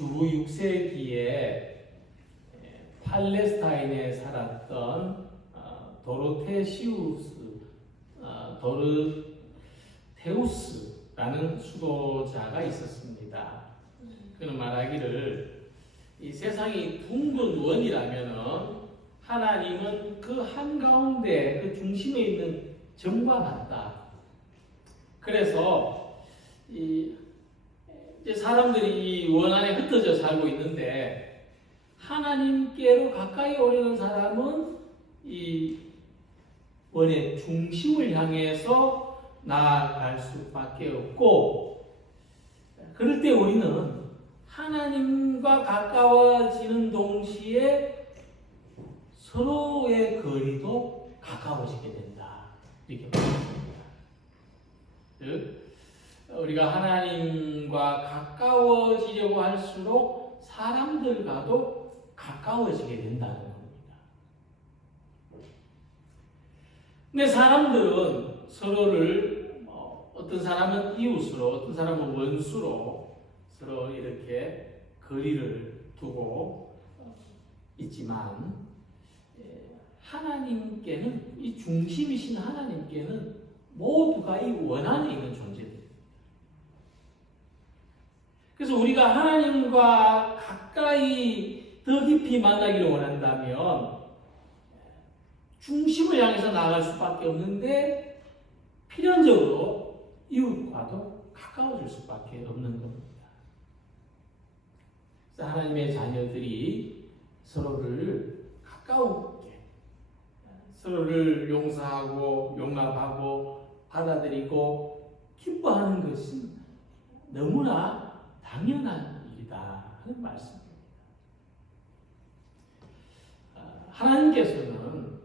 주 6세기에 팔레스타인에 살았던 도르테우스라는 수도자가 있었습니다. 그는 말하기를 이 세상이 둥근 원이라면은 하나님은 그 한가운데 그 중심에 있는 점과 같다. 그래서 이제 사람들이 이 원 안에 흩어져 살고 있는데 하나님께로 가까이 오려는 사람은 이 원의 중심을 향해서 나아갈 수밖에 없고, 그럴 때 우리는 하나님과 가까워지는 동시에 서로의 거리도 가까워지게 된다. 이렇게 말합니다. 즉, 우리가 하나님과 가까워지려고 할수록 사람들과도 가까워지게 된다는 겁니다. 근데 사람들은 서로를 어떤 사람은 이웃으로, 어떤 사람은 원수로 서로 이렇게 거리를 두고 있지만 하나님께는, 이 중심이신 하나님께는 모두가 이 원 안에 있는 존재들입니다. 그래서 우리가 하나님과 가까이 더 깊이 만나기를 원한다면 중심을 향해서 나아갈 수밖에 없는데 필연적으로 이웃과도 가까워질 수밖에 없는 겁니다. 그래서 하나님의 자녀들이 서로를 가까우게, 서로를 용서하고 용납하고 받아들이고 기뻐하는 것은 너무나 당연한 일이다 하는 말씀입니다. 하나님께서는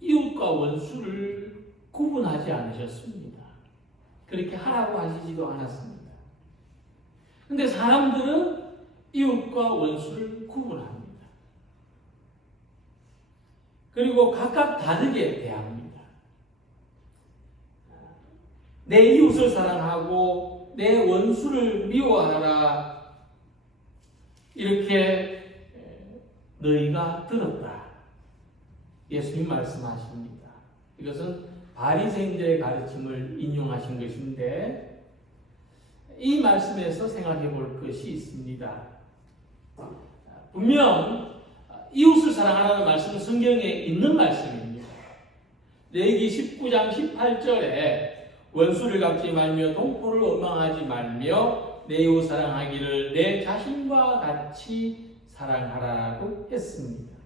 이웃과 원수를 구분하지 않으셨습니다. 그렇게 하라고 하시지도 않았습니다. 그런데 사람들은 이웃과 원수를 구분합니다. 그리고 각각 다르게 대합니다. 내 이웃을 사랑하고 내 원수를 미워하라, 이렇게 너희가 들었다. 예수님 말씀하십니다. 이것은 바리새인들의 가르침을 인용하신 것인데 이 말씀에서 생각해 볼 것이 있습니다. 분명 이웃을 사랑하라는 말씀은 성경에 있는 말씀입니다. 레위기 19장 18절에 원수를 갚지 말며 동포를 원망하지 말며 내 이웃 사랑하기를 내 자신과 같이 사랑하라고 했습니다.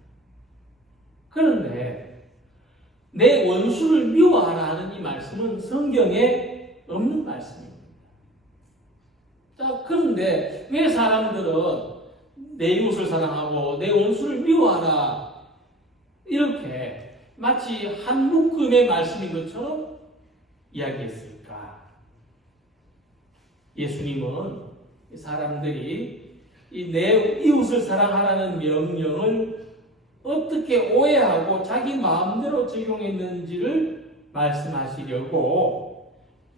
그런데 내 원수를 미워하라 하는 이 말씀은 성경에 없는 말씀입니다. 자, 그런데 왜 사람들은 내 이웃을 사랑하고 내 원수를 미워하라 이렇게 마치 한 묶음의 말씀인 것처럼 이야기했을까? 예수님은 사람들이 이 내 이웃을 사랑하라는 명령을 어떻게 오해하고 자기 마음대로 적용했는지를 말씀하시려고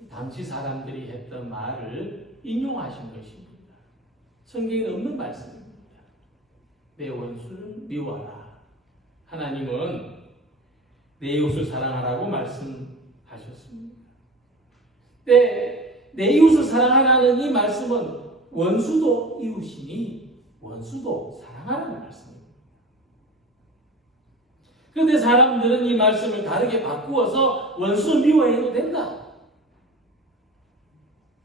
당시 사람들이 했던 말을 인용하신 것입니다. 성경에 없는 말씀입니다. 내 원수를 미워하라. 하나님은 내 이웃을 사랑하라고 말씀하셨습니다. 내 이웃을 사랑하라는 이 말씀은 원수도 이웃이니 원수도 사랑하라는 말씀입니다. 그런데 사람들은 이 말씀을 다르게 바꾸어서 원수 미워해도 된다,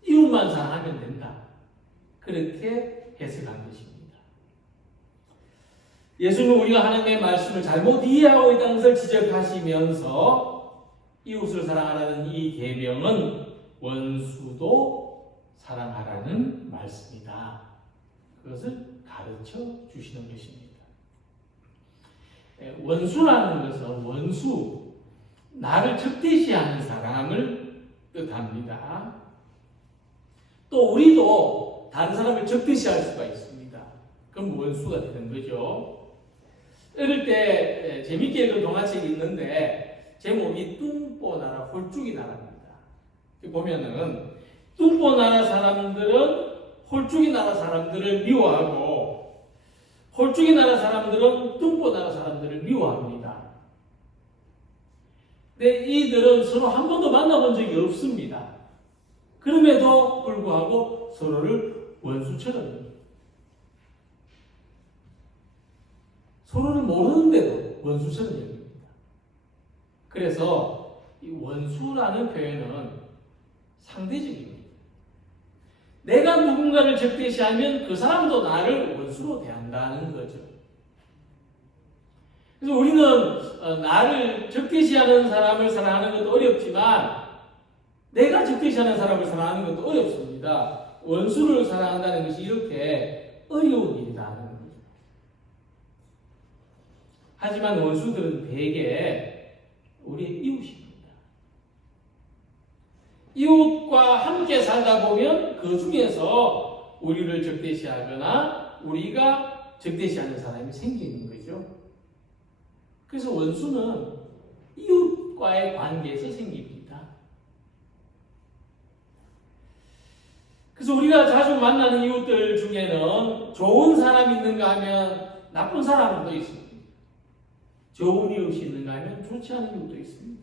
이웃만 사랑하면 된다, 그렇게 해석한 것입니다. 예수님은 우리가 하나님의 말씀을 잘못 이해하고 있다는 것을 지적하시면서 이웃을 사랑하라는 이 계명은 원수도 사랑하라는 말씀이다, 그것을 가르쳐 주시는 것입니다. 원수라는 것은 원수, 나를 적대시하는 사람을 뜻합니다. 또 우리도 다른 사람을 적대시할 수가 있습니다. 그럼 원수가 되는 거죠. 어릴 때 재밌게 읽은 동화책이 있는데 제목이 뚱보나라 홀쭉이 나라입니다. 보면은 뚱보나라 사람들은 홀쭉이 나라 사람들을 미워하고 홀쭉이 나라 사람들은 뚱보 나라 사람들을 미워합니다. 근데 이들은 서로 한 번도 만나본 적이 없습니다. 그럼에도 불구하고 서로를 원수처럼 여깁니다. 서로를 모르는데도 원수처럼 여깁니다. 그래서 이 원수라는 표현은 상대적입니다. 내가 누군가를 적대시하면 그 사람도 나를 원수로 대한다는 거죠. 그래서 우리는 나를 적대시하는 사람을 사랑하는 것도 어렵지만 내가 적대시하는 사람을 사랑하는 것도 어렵습니다. 원수를 사랑한다는 것이 이렇게 어려운 일이라는 거죠. 하지만 원수들은 대개 우리의 이웃입니다. 이웃과 함께 살다 보면 그 중에서 우리를 적대시하거나 우리가 적대시하는 사람이 생기는 거죠. 그래서 원수는 이웃과의 관계에서 생깁니다. 그래서 우리가 자주 만나는 이웃들 중에는 좋은 사람이 있는가 하면 나쁜 사람도 있습니다. 좋은 이웃이 있는가 하면 좋지 않은 이웃도 있습니다.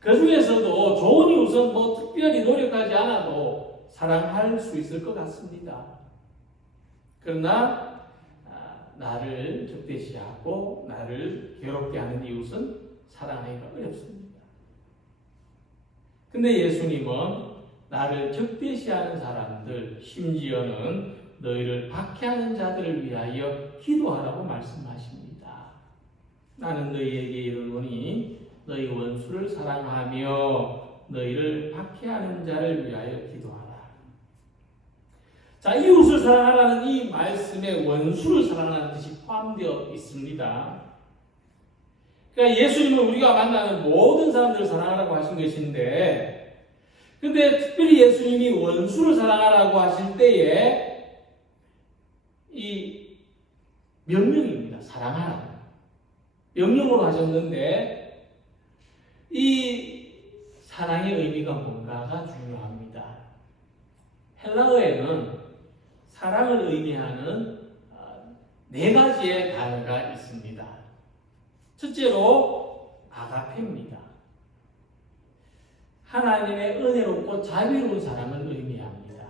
그 중에서도 좋은 이웃은 뭐 특별히 노력하지 않아도 사랑할 수 있을 것 같습니다. 그러나 나를 적대시하고 나를 괴롭게 하는 이웃은 사랑하기가 어렵습니다. 근데 예수님은 나를 적대시하는 사람들, 심지어는 너희를 박해하는 자들을 위하여 기도하라고 말씀하십니다. 나는 너희에게 이르노니 너희 원수를 사랑하며 너희를 박해하는 자를 위하여 기도하라. 자, 이웃을 사랑하라는 이 말씀에 원수를 사랑하는 뜻이 포함되어 있습니다. 그러니까 예수님은 우리가 만나는 모든 사람들을 사랑하라고 하신 것인데, 근데 특별히 예수님이 원수를 사랑하라고 하실 때에 이 명령입니다. 사랑하라. 명령으로 하셨는데 이 사랑의 의미가 뭔가가 중요합니다. 헬라어에는 사랑을 의미하는 네 가지의 단어가 있습니다. 첫째로 아가페입니다. 하나님의 은혜롭고 자비로운 사랑을 의미합니다.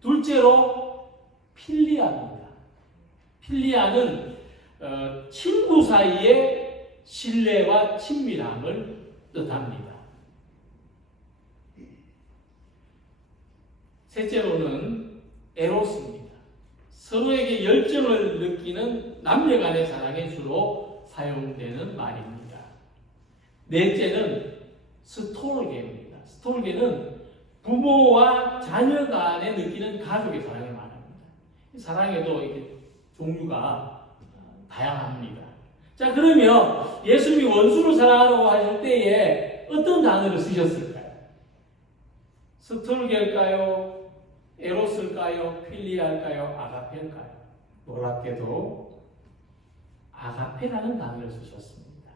둘째로 필리아입니다. 필리아는 친구 사이의 신뢰와 친밀함을 뜻합니다. 셋째로는 에로스입니다. 서로에게 열정을 느끼는 남녀 간의 사랑에 주로 사용되는 말입니다. 넷째는 스톨게입니다. 스톨게는 부모와 자녀 간에 느끼는 가족의 사랑을 말합니다. 사랑에도 이렇게 종류가 다양합니다. 자, 그러면 예수님이 원수를 사랑하라고 하실 때에 어떤 단어를 쓰셨을까요? 스톨게일까요? 에로스일까요? 필리아일까요? 아가페일까요? 놀랍게도 아가페라는 단어를 쓰셨습니다.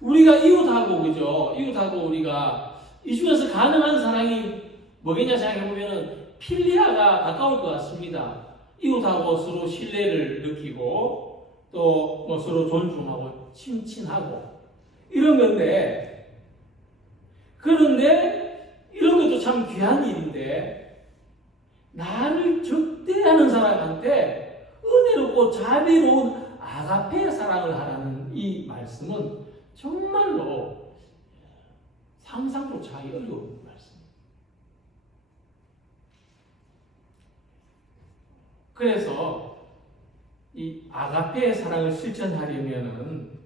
우리가 이웃하고, 그죠? 이웃하고 우리가 이 중에서 가능한 사랑이 뭐겠냐 생각해보면 필리아가 가까울 것 같습니다. 이웃하고 서로 신뢰를 느끼고 또 뭐 서로 존중하고 친친하고 이런 건데, 그런데 이런 것도 참 귀한 일인데 나를 적대하는 사람한테 은혜롭고 자비로운 아가페의 사랑을 하라는 이 말씀은 정말로 상상조차 하기 어려운 말씀입니다. 그래서 이 아가페의 사랑을 실천하려면은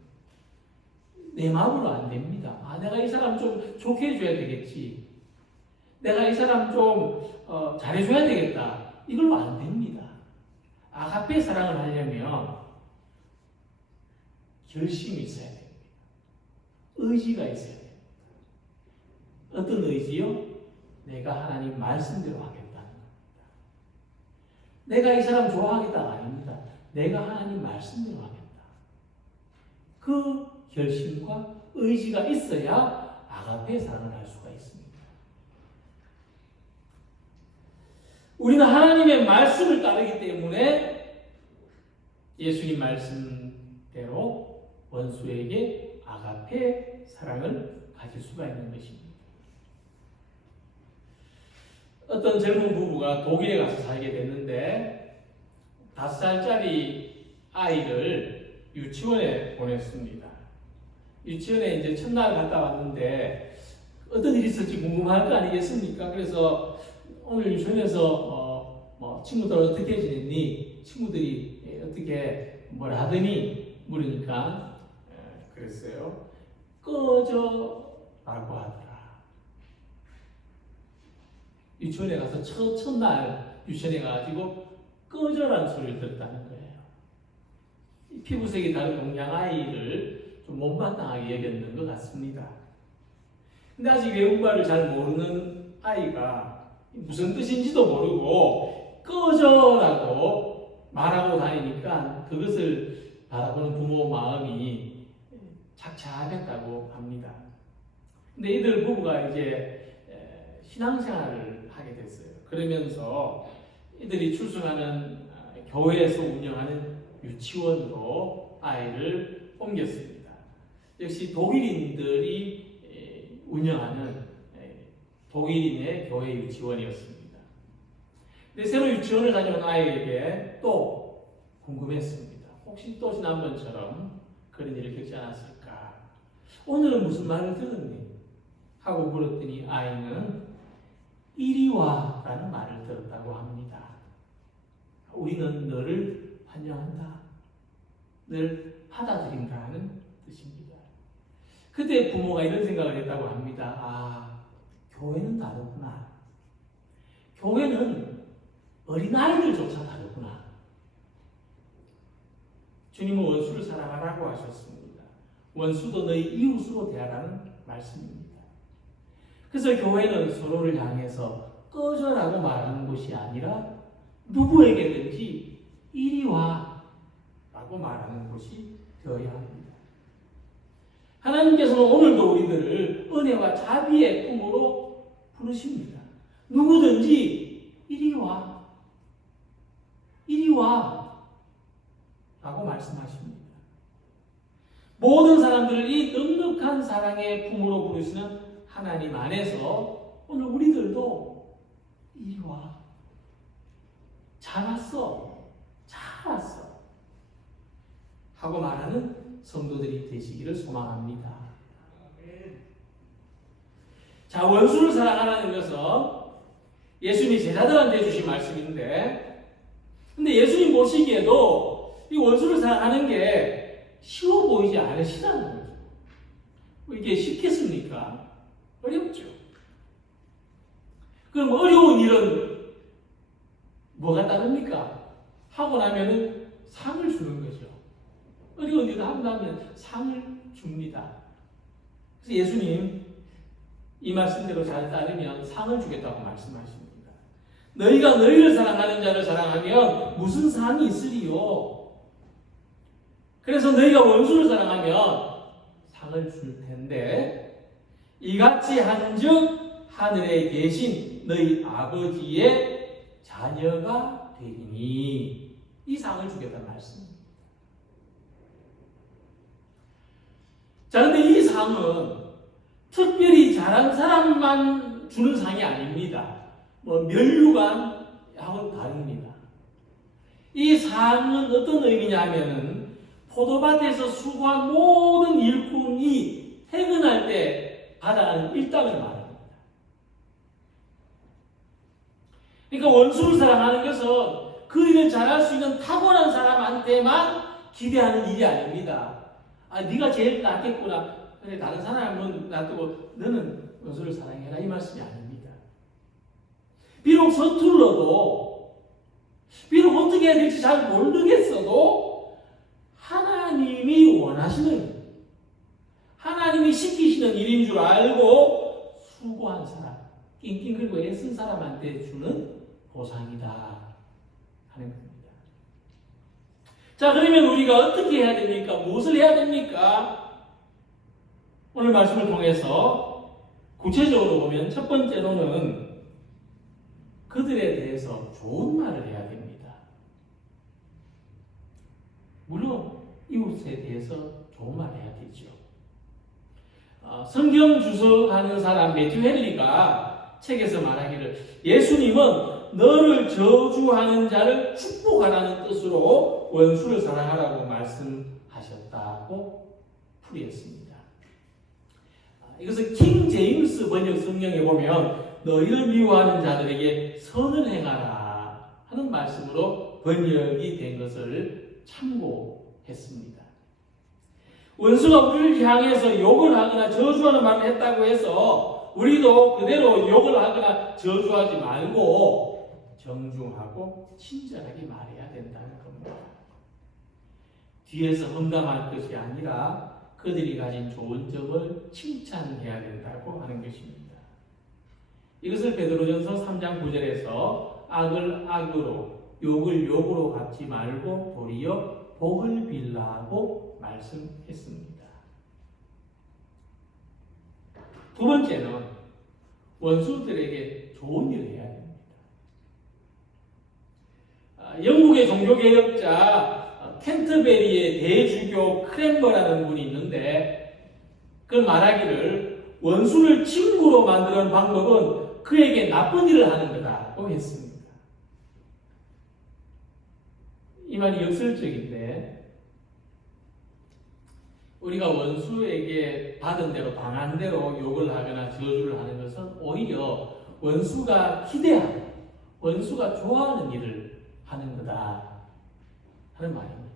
내 마음으로 안 됩니다. 내가 이 사람 좀 좋게 해줘야 되겠지. 내가 이 사람 좀 잘해줘야 되겠다. 이걸로 안 됩니다. 아가페의 사랑을 하려면 결심이 있어야 됩니다. 의지가 있어야 됩니다. 어떤 의지요? 내가 하나님 말씀대로 하겠다는 겁니다. 내가 이 사람 좋아하겠다가 아닙니다. 내가 하나님 말씀대로 하겠다. 그 결심과 의지가 있어야 아가페의 사랑을 할 수가 있습니다. 우리는 하나님의 말씀을 따르기 때문에 예수님 말씀대로 원수에게 아가페 사랑을 가질 수가 있는 것입니다. 어떤 젊은 부부가 독일에 가서 살게 됐는데 5살짜리 아이를 유치원에 보냈습니다. 유치원에 이제 첫날 갔다 왔는데 어떤 일이 있을지 궁금할 거 아니겠습니까? 그래서 오늘 유치원에서 친구들 어떻게 지냈니? 친구들이 어떻게 뭘 하더니 물으니까 그랬어요. 꺼져 라고 하더라. 유치원에 가서 첫날 유치원에 가가지고 꺼져라는 소리를 들었다는 거예요. 피부색이 다른 동양 아이를 좀 못마땅하게 여겼는 것 같습니다. 근데 아직 외국말을 잘 모르는 아이가 무슨 뜻인지도 모르고 꺼져라고 말하고 다니니까 그것을 바라보는 부모 마음이 착잡했다고 합니다. 근데 이들 부부가 이제 신앙생활을 하게 됐어요. 그러면서 이들이 출석하는 교회에서 운영하는 유치원으로 아이를 옮겼습니다. 역시 독일인들이 운영하는 독일인의 교회 유치원이었습니다. 근데 새로 유치원을 다녀온 아이에게 또 궁금했습니다. 혹시 또 지난번처럼 그런 일을 겪지 않았을까? 오늘은 무슨 말을 들었니? 하고 물었더니 아이는 이리 와 라는 말을 들었다고 합니다. 우리는 너를 환영한다. 늘 받아들인다는 뜻입니다. 그때 부모가 이런 생각을 했다고 합니다. 아, 교회는 다르구나. 교회는 어린아이들조차 다르구나. 주님은 원수를 사랑하라고 하셨습니다. 원수도 너희 이웃으로 대하라는 말씀입니다. 그래서 교회는 서로를 향해서 꺼져라고 말하는 것이 아니라 누구에게든지 이리 와 라고 말하는 것이 되어야 합니다. 하나님께서는 오늘도 우리들을 은혜와 자비의 품으로 부르십니다. 누구든지 이리 와, 이리 와 라고 말씀하십니다. 모든 사람들을 이 넉넉한 사랑의 품으로 부르시는 하나님 안에서 오늘 우리들도 이리 와, 잘 왔어, 잘 왔어 하고 말하는 성도들이 되시기를 소망합니다. 자, 원수를 사랑하라는 것은 예수님이 제자들한테 주신 말씀인데, 근데 예수님 보시기에도 이 원수를 사랑하는 게 쉬워 보이지 않으시다는 거죠. 이게 쉽겠습니까? 어렵죠. 그럼 어려운 일은 뭐가 따릅니까? 하고 나면은 상을 주는 거죠. 어려운 일을 한다면 상을 줍니다. 그래서 예수님 이 말씀대로 잘 따르면 상을 주겠다고 말씀하십니다. 너희가 너희를 사랑하는 자를 사랑하면 무슨 상이 있으리요? 그래서 너희가 원수를 사랑하면 상을 줄 텐데 이같이 한즉 하늘에 계신 너희 아버지의 자녀가 되리니 이 상을 주겠다는 말씀입니다. 자, 근데 이 상은 특별히 잘한 사람만 주는 상이 아닙니다. 면류관하고는 다릅니다. 이 상은 어떤 의미냐면은 포도밭에서 수고한 모든 일꾼이 퇴근할 때 받아가는 일당을 말합니다. 그러니까 원수를 사랑하는 것은 그 일을 잘할 수 있는 탁월한 사람한테만 기대하는 일이 아닙니다. 아, 네가 제일 낫겠구나. 그래, 다른 사람은 놔두고 너는 원수를 사랑해라 이 말씀이 아닙니다. 비록 서툴러도, 비록 어떻게 해야 될지 잘 모르겠어도 하나님이 원하시는, 하나님이 시키시는 일인 줄 알고 수고한 사람, 낑낑거리고 애쓴 사람한테 주는 보상이다 하는 겁니다. 자, 그러면 우리가 어떻게 해야 됩니까? 무엇을 해야 됩니까? 오늘 말씀을 통해서 구체적으로 보면 첫 번째로는 그들에 대해서 좋은 말을 해야 됩니다. 물론 이웃에 대해서 좋은 말 해야 되죠. 성경 주석하는 사람 매튜 헨리가 책에서 말하기를 예수님은 너를 저주하는 자를 축복하라는 뜻으로 원수를 사랑하라고 말씀하셨다고 풀이했습니다. 이것을 킹 제임스 번역 성경에 보면 너희를 미워하는 자들에게 선을 행하라 하는 말씀으로 번역이 된 것을 참고했습니다. 원수가 우리를 향해서 욕을 하거나 저주하는 말을 했다고 해서 우리도 그대로 욕을 하거나 저주하지 말고 정중하고 친절하게 말해야 된다는 겁니다. 뒤에서 험담할 것이 아니라 그들이 가진 좋은 점을 칭찬해야 된다고 하는 것입니다. 이것을 베드로전서 3장 9절에서 악을 악으로 욕을 욕으로 갚지 말고 도리어 복을 빌라고 말씀했습니다. 두 번째는 원수들에게 좋은 일을 해야 됩니다. 영국의 종교개혁자 캔터베리의 대주교 크랜버라는 분이 있는데 그 말하기를 원수를 친구로 만드는 방법은 그에게 나쁜 일을 하는 거다고 했습니다. 이 말이 역설적인데 우리가 원수에게 받은 대로 당한 대로 욕을 하거나 저주를 하는 것은 오히려 원수가 기대하고 원수가 좋아하는 일을 하는 거다 하는 말입니다.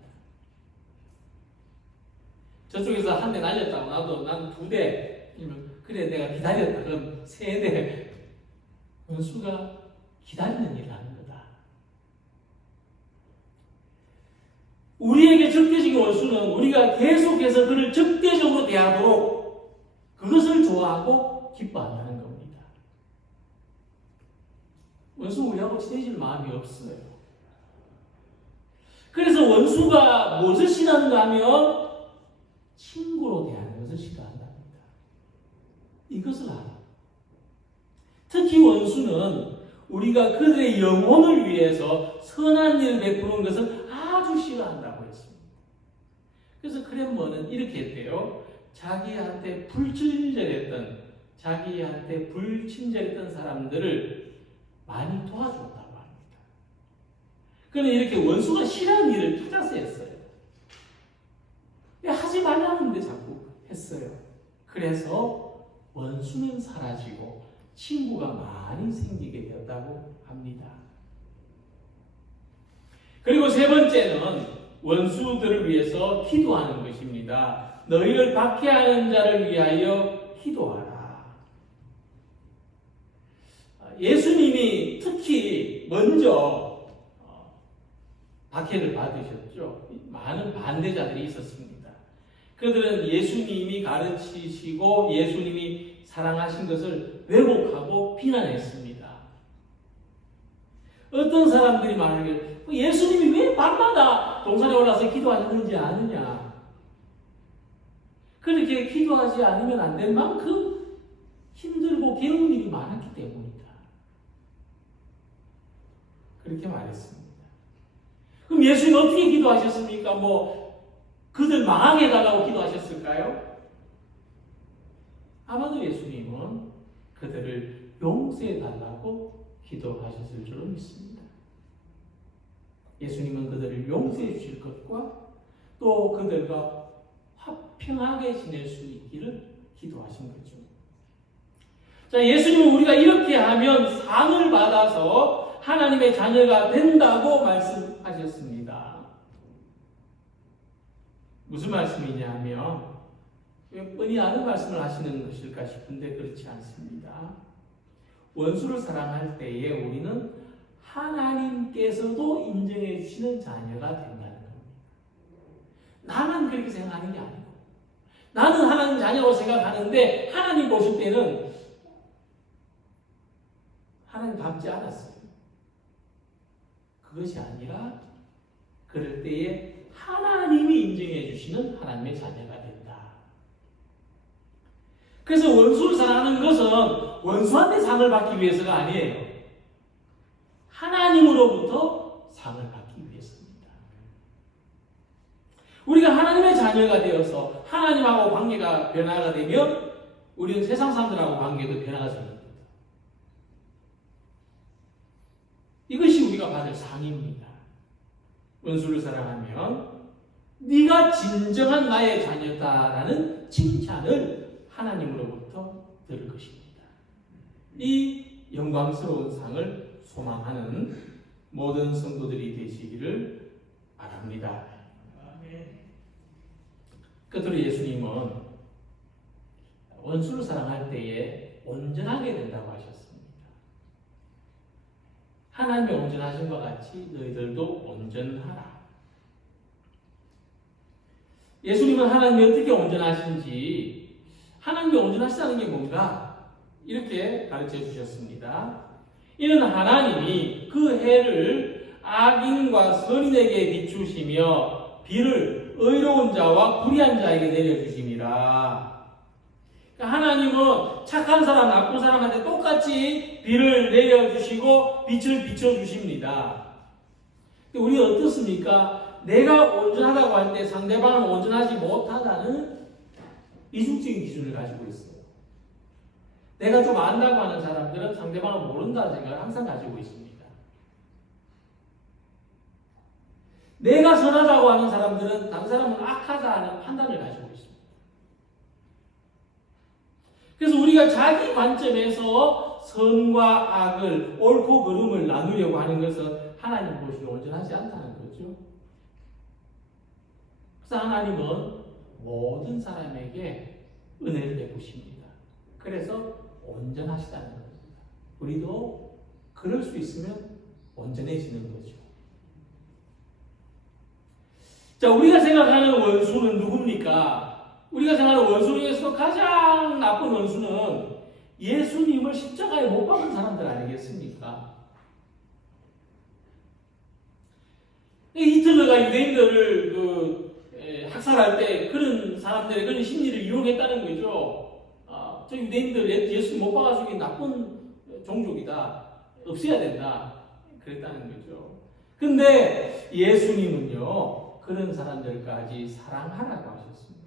저쪽에서 한 대 날렸다고 나도 난 2대 그래 내가 기다렸다 그럼 3대 원수가 기다리는 일을 하는 거다. 우리에게 적대적인 원수는 우리가 계속해서 그를 적대적으로 대하도록 그것을 좋아하고 기뻐한다는 겁니다. 원수는 우리하고 친해질 마음이 없어요. 그래서 원수가 무엇을 싫어하는가 하면 친구로 대하는 것을 싫어한답니다. 이것을 알아. 특히 원수는 우리가 그들의 영혼을 위해서 선한 일을 베푸는 것을 아주 싫어한다고 했습니다. 그래서 크랜버는 이렇게 했대요. 자기한테 불친절했던 사람들을 많이 도와줬다고 합니다. 그는 이렇게 원수가 싫어하는 일을 찾아서 했어요. 하지 말라는데 자꾸 했어요. 그래서 원수는 사라지고 친구가 많이 생기게 되었다고 합니다. 그리고 세 번째는 원수들을 위해서 기도하는 것입니다. 너희를 박해하는 자를 위하여 기도하라. 예수님이 특히 먼저 박해를 받으셨죠. 많은 반대자들이 있었습니다. 그들은 예수님이 가르치시고 예수님이 사랑하신 것을 왜곡하고 비난했습니다. 어떤 사람들이 말하기를 예수님이 왜 밤마다 동산에 올라서 기도하셨는지 아느냐. 그렇게 기도하지 않으면 안 될 만큼 힘들고 괴로운 일이 많았기 때문이다. 그렇게 말했습니다. 그럼 예수님 어떻게 기도하셨습니까? 그들 망하게 해달라고 기도하셨을까요? 아마도 예수님은 그들을 용서해달라고 기도하셨을 줄로 믿습니다. 예수님은 그들을 용서해 주실 것과 또 그들과 화평하게 지낼 수 있기를 기도하신 거죠. 자, 예수님은 우리가 이렇게 하면 상을 받아서 하나님의 자녀가 된다고 말씀하셨습니다. 무슨 말씀이냐 하면 왜 뻔히 아는 말씀을 하시는 것일까 싶은데 그렇지 않습니다. 원수를 사랑할 때에 우리는 하나님께서도 인정해 주시는 자녀가 된다는 겁니다. 나만 그렇게 생각하는 게 아니고 나는 하나님 자녀라고 생각하는데 하나님 보실 때는 하나님 닮지 않았어요. 그것이 아니라 그럴 때에 하나님이 인정해 주시는 하나님의 자녀가 된다. 그래서 원수를 사랑하는 것은 원수한테 상을 받기 위해서가 아니에요. 하나님으로부터 상을 받기 위해서입니다. 우리가 하나님의 자녀가 되어서 하나님하고 관계가 변화가 되면 우리는 세상 사람들하고 관계도 변화가 생깁니다. 이것이 우리가 받을 상입니다. 원수를 사랑하면 네가 진정한 나의 자녀다라는 칭찬을 하나님으로부터 들을 것입니다. 이 영광스러운 상을 소망하는 모든 성도들이 되시기를 바랍니다. 끝으로 예수님은 원수를 사랑할 때에 온전하게 된다고 하셨습니다. 하나님이 온전하신 것 같이 너희들도 온전하라. 예수님은 하나님이 어떻게 온전하신지, 하나님이 온전하시다는 게 뭔가 이렇게 가르쳐 주셨습니다. 이는 하나님이 그 해를 악인과 선인에게 비추시며 비를 의로운 자와 불의한 자에게 내려주심이라. 그러니까 하나님은 착한 사람, 나쁜 사람한테 똑같이 비를 내려주시고 빛을 비춰주십니다. 우리 어떻습니까? 내가 온전하다고 할 때 상대방은 온전하지 못하다는 이중적인 기준을 가지고 있어요. 내가 좀 안다고 하는 사람들은 상대방을 모른다는 생각을 항상 가지고 있습니다. 내가 선하다고 하는 사람들은 다른 사람은 악하다 하는 판단을 가지고 있습니다. 그래서 우리가 자기 관점에서 선과 악을, 옳고 그름을 나누려고 하는 것은 하나님 보시기에 온전하지 않다는 거죠. 그래서 하나님은 모든 사람에게 은혜를 베푸십니다. 그래서 온전하시다는 겁니다. 우리도 그럴 수 있으면 온전해지는 거죠. 자, 우리가 생각하는 원수는 누굽니까? 우리가 생각하는 원수 중에서 가장 나쁜 원수는 예수님을 십자가에 못 박은 사람들 아니겠습니까? 히틀러가 유대인들을 학살할 때 그런 사람들의 그런 심리를 이용했다는 거죠. 저 유대인들 예수님 못 박아주기 나쁜 종족이다. 없애야 된다. 그랬다는 거죠. 근데 예수님은요, 그런 사람들까지 사랑하라고 하셨습니다.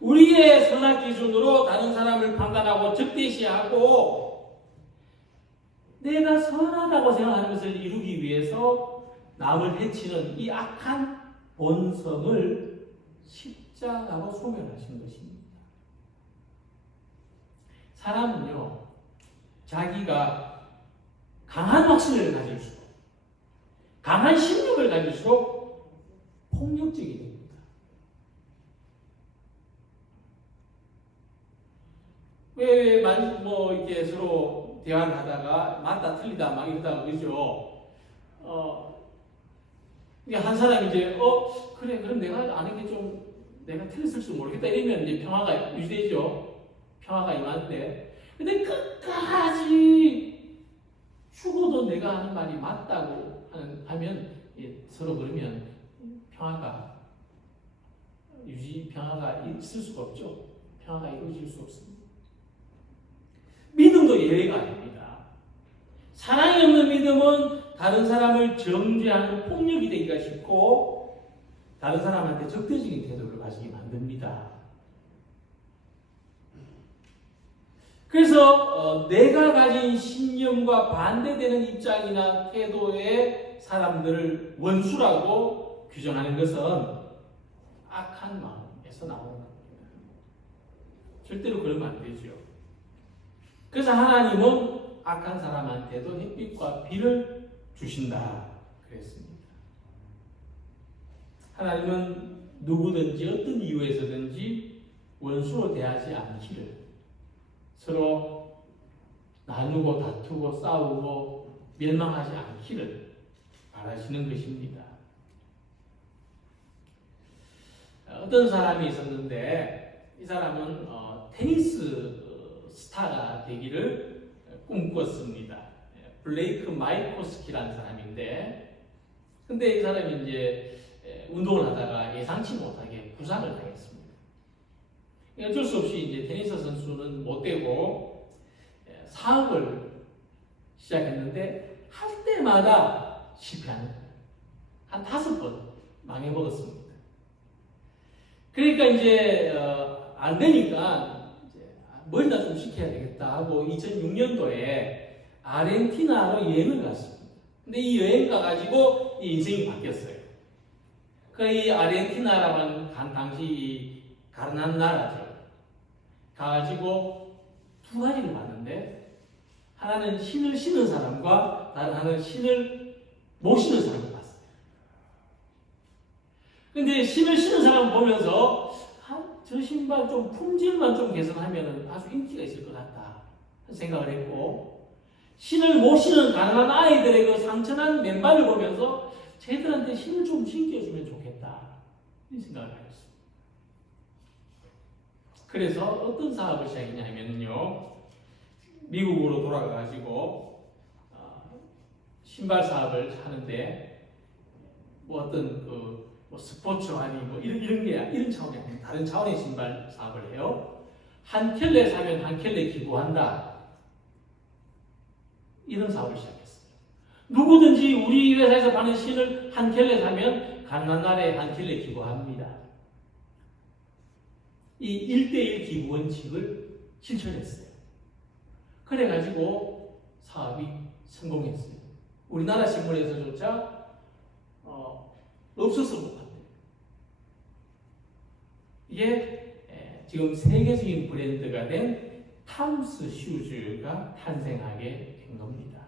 우리의 선악 기준으로 다른 사람을 판단하고 적대시하고 내가 선하다고 생각하는 것을 이루기 위해서 남을 해치는 이 악한 본성을 십자가로 소멸하신 것입니다. 사람은요, 자기가 강한 확신을 가질수록, 강한 심력을 가질수록 폭력적이 됩니다. 왜 이렇게 서로 대화를 하다가 맞다 틀리다 막 이러다가 그러죠. 한 사람이 이제 그래 그럼 내가 아는 게 좀 내가 틀렸을지도 모르겠다 이러면 이제 평화가 유지되죠. 평화가 임하는데, 근데 끝까지 죽어도 내가 하는 말이 맞다고 하면 서로 그러면 평화가 있을 수가 없죠. 평화가 이루어질 수 없습니다. 믿음도 예외가 아닙니다. 사랑이 없는 믿음은 다른 사람을 정죄하는 폭력이 되기가 쉽고 다른 사람한테 적대적인 태도를 가지게 만듭니다. 그래서 내가 가진 신념과 반대되는 입장이나 태도의 사람들을 원수라고 규정하는 것은 악한 마음에서 나오는 겁니다. 절대로 그러면 안 되죠. 그래서 하나님은 악한 사람한테도 햇빛과 비를 주신다 그랬습니다. 하나님은 누구든지 어떤 이유에서든지 원수로 대하지 않기를, 서로 나누고 다투고 싸우고 멸망하지 않기를 바라시는 것입니다. 어떤 사람이 있었는데 이 사람은 테니스 스타가 되기를 꿈꿨습니다. 블레이크 마이코스키라는 사람인데, 근데 이 사람이 이제 운동을 하다가 예상치 못하게 부상을 당했습니다. 어쩔 수 없이 이제 테니스 선수는 못 되고 사업을 시작했는데 할 때마다 실패하는 거예요. 한 5번 망해먹었습니다. 그러니까 이제 안 되니까 이제 머리나 좀 식혀야 되겠다 하고 2006년도에 아르헨티나로 여행을 갔습니다. 근데 이 여행 가가지고 이 인생이 바뀌었어요. 이 아르헨티나라는 당시 가난한 나라죠. 가가지고 두 가지를 봤는데 하나는 신을 신는 사람과 다른 하나는 신을 못 신는 사람을 봤어요. 근데 신을 신는 사람을 보면서 저 신발 좀 품질만 좀 개선하면 아주 인기가 있을 것 같다 생각을 했고, 신을 못 신는 가난한 아이들의 그 상처난 맨발을 보면서 쟤들한테 신을 좀 신겨주면 좋겠다 이 생각을 하였습니다. 그래서 어떤 사업을 시작했냐면요, 미국으로 돌아가가지고 신발 사업을 하는데 어떤 스포츠화니 이런 차원이 아니고 다른 차원의 신발 사업을 해요. 한 켤레 사면 한 켤레 기부한다. 이런 사업을 시작했어요. 누구든지 우리 회사에서 파는 신을 한 켤레 사면 가난한 나라에 한 켤레 기부합니다. 이 1:1 기부 원칙을 실천했어요. 그래가지고 사업이 성공했어요. 우리나라 신문에서조차 없어서 못 봤대요. 이게 지금 세계적인 브랜드가 된 탐스 슈즈가 탄생하게 된 겁니다.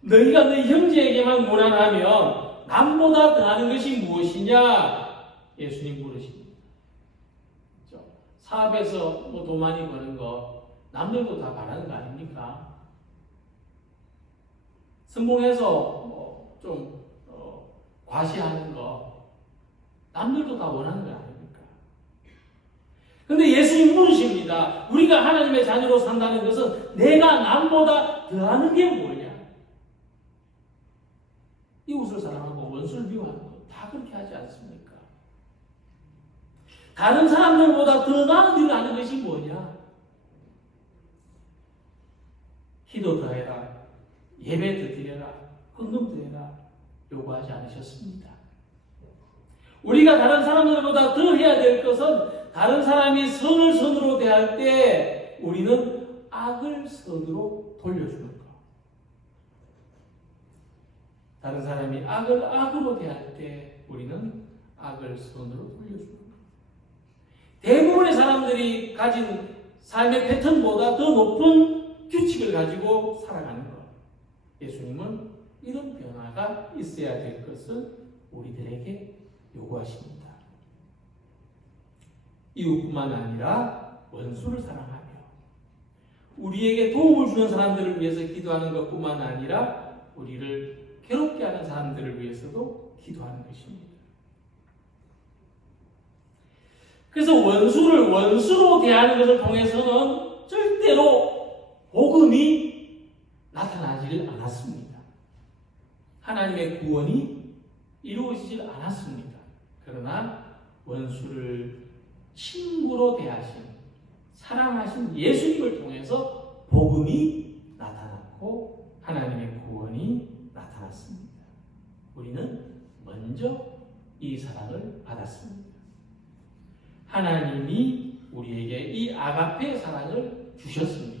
너희가 너희 형제에게만 무난하면 남보다 더하는 것이 무엇이냐? 예수님 물으십니다. 사업에서 돈 많이 버는 거 남들도 다 바라는 거 아닙니까? 성공해서 좀 과시하는 거 남들도 다 원하는 거 아닙니까? 근데 예수님 물으십니다. 우리가 하나님의 자녀로 산다는 것은 내가 남보다 더하는 게 뭐냐? 이웃을 사랑하고 원수를 미워하는 거 다 그렇게 하지 않습니까? 다른 사람들보다 더 나은 일을 하는 것이 뭐냐? 기도 더해라, 예배 더 드려라, 헌금 더해라 요구하지 않으셨습니다. 우리가 다른 사람들보다 더 해야 될 것은 다른 사람이 선을 선으로 대할 때 우리는 악을 선으로 돌려주는 것. 다른 사람이 악을 악으로 대할 때 우리는 악을 선으로 돌려주는 것. 대부분의 사람들이 가진 삶의 패턴보다 더 높은 규칙을 가지고 살아가는 것. 예수님은 이런 변화가 있어야 될 것을 우리들에게 요구하십니다. 이웃뿐만 아니라 원수를 사랑하며 우리에게 도움을 주는 사람들을 위해서 기도하는 것뿐만 아니라 우리를 괴롭게 하는 사람들을 위해서도 기도하는 것입니다. 그래서 원수를 원수로 대하는 것을 통해서는 절대로 복음이 나타나지를 않았습니다. 하나님의 구원이 이루어지질 않았습니다. 그러나 원수를 친구로 대하신 사랑하신 예수님을 통해서 복음이 나타났고 하나님의 구원이 나타났습니다. 우리는 먼저 이 사랑을 받았습니다. 하나님이 우리에게 이 아가페 사랑을 주셨습니다.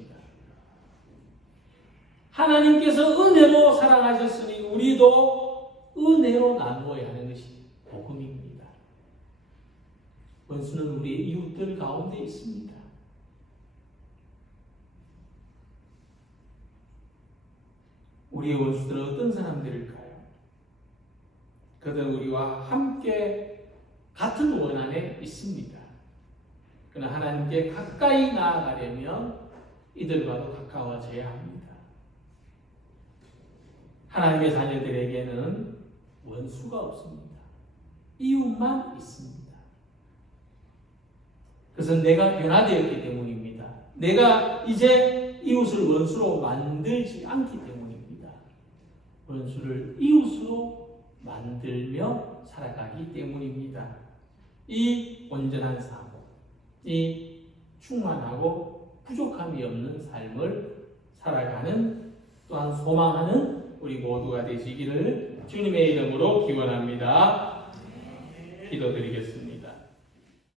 하나님께서 은혜로 사랑하셨으니 우리도 은혜로 나누어야 하는 것이 복음입니다. 원수는 우리의 이웃들 가운데 있습니다. 우리의 원수들은 어떤 사람들일까요? 그들은 우리와 함께 같은 원한에 있습니다. 그러나 하나님께 가까이 나아가려면 이들과도 가까워져야 합니다. 하나님의 자녀들에게는 원수가 없습니다. 이웃만 있습니다. 그것은 내가 변화되었기 때문입니다. 내가 이제 이웃을 원수로 만들지 않기 때문입니다. 원수를 이웃으로 만들며 살아가기 때문입니다. 이 온전한 삶, 이 충만하고 부족함이 없는 삶을 살아가는 또 또한 소망하는 우리 모두가 되시기를 주님의 이름으로 기원합니다. 기도드리겠습니다.